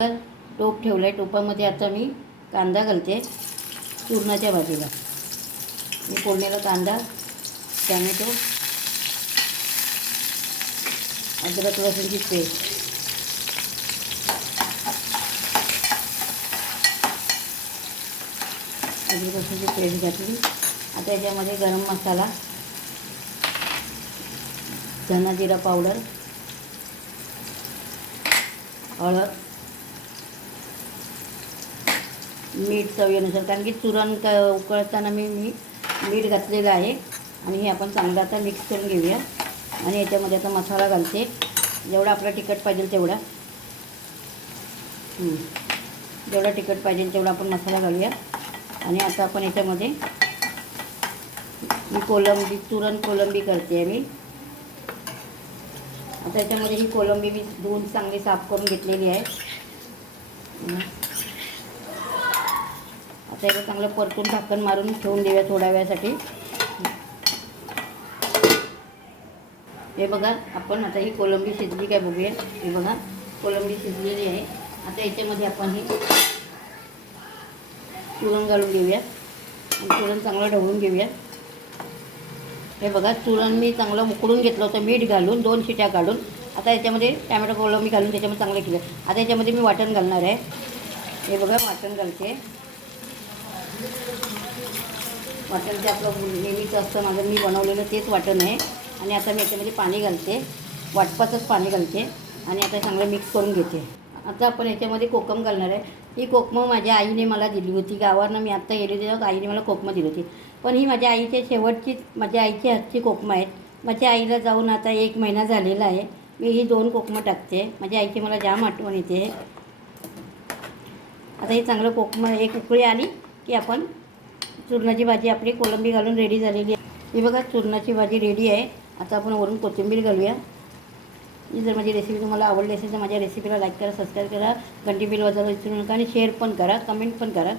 टोप ठेवला आहे. टोपामध्ये आता मी कांदा घालते चूरणाच्या भाजीला. मी फोडणीला कांदा, टॅमॅटो, अद्रक लसूणची पेस्ट, अद्रक लसूणची पेस्ट घातली. आता याच्यामध्ये गरम मसाला, धना जिरा पावडर, हळद, मीठ चवीनुसार, कारण की चुरण उकळताना मी मीठ घातलेलं आहे. आणि हे आपण चांगलं आता मिक्स करून घेऊया. आणि याच्यामध्ये आता मसाला घालते, जेवढा आपला तिखट पाहिजे तेवढा. जेवढा तिखट पाहिजे तेवढा आपण मसाला घालूया. आणि आता आपण याच्यामध्ये मी कोलंबी करते मी. आता याच्यामध्ये ही कोलंबी मी धुवून चांगली साफ करून घेतलेली आहे. आता याला चांगलं परतून झाकण मारून ठेवून देऊया थोड्या वेळासाठी. हे बघा, आपण आता ही कोलंबी शिजली काय बघूया. हे बघा, कोलंबी शिजलेली आहे. आता याच्यामध्ये आपण ही चुरण घालून घेऊया आणि चुरण चांगलं ढवळून घेऊया. हे बघा, चुरण मी चांगलं उकळून घेतलं होतं मीठ घालून 2 शिट्या काढून. आता याच्यामध्ये टॅमॅटो कोलंबी घालून त्याच्यामध्ये चांगलं केलं. आता याच्यामध्ये मी वाटण घालणार आहे. हे बघा, वाटण घालते. वाटण ते आपलं नेहमीचं असतं, माझं मी बनवलेलं तेच वाटण आहे. आणि आता मी याच्यामध्ये पाणी घालते, वाटपाचंच पाणी घालते. आणि आता चांगलं मिक्स करून घेते. आता आपण याच्यामध्ये कोकम घालणार आहे. ही कोकमं माझ्या आईने मला दिली होती. गावावरनं मी आत्ता गेली होती, आईने मला कोकमं दिली होती. पण ही माझ्या आईच्या माझ्या आईची हातची कोकमं आहेत. माझ्या आईला जाऊन आता 1 महिना झालेला आहे. मी ही 2 कोकमं टाकते. माझ्या आईची मला जाम आठवण येते. आता ही चांगलं कोकमं एक उकळी आली की आपण चूरणाची भाजी आपली कोलंबी घालून रेडी झालेली आहे. ही बघा, चूरणाची भाजी रेडी आहे. आता आपण वरून कोथिंबीर घालूया. ही जर माझी रेसिपी तुम्हाला आवडली असेल तर माझ्या रेसिपीला लाईक करा, सबस्क्राईब करा, घंटी बेल वाजवायला विसरू नका आणि शेअर पण करा, कमेंट पण करा.